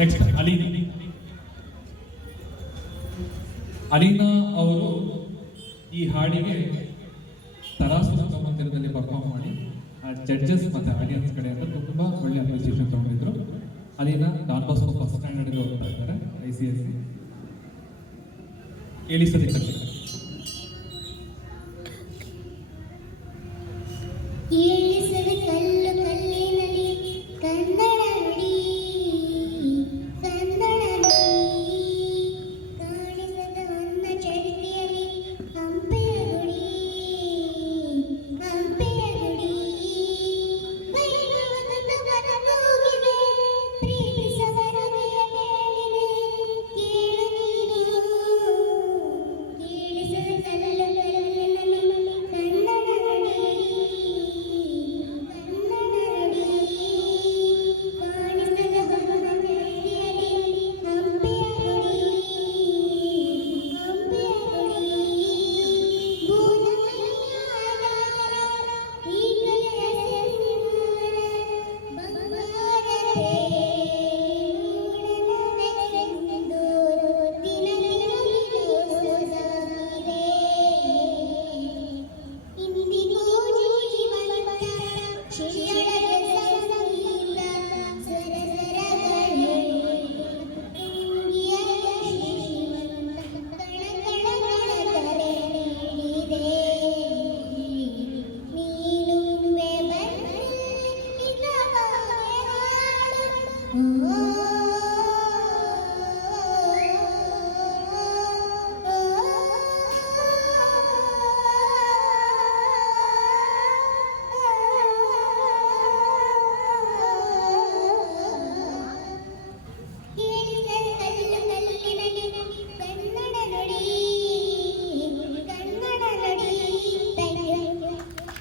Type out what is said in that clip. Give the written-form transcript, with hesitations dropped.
Next Alina ಅವರು ಈ ಹಾಡಿಗೆ ತರಾಸು ಮಂದಿರದಲ್ಲಿ ಪರ್ಫಾರ್ಮ್ ಮಾಡಿ ಜಡ್ಜಸ್ ಮತ್ತೆ ಆಡಿಯನ್ಸ್ ಕಡೆಯಿಂದ ತುಂಬಾ ಒಳ್ಳೆ ಅಪ್ರಿಸಿಯೇಷನ್ ತಗೊಂಡಿದ್ರು. Alina Don Bosco first standard ಓದ್ತಾ ಇದ್ದಾರೆ ICSE. ಕೇಳಿಸೋದಕ್ಕೆ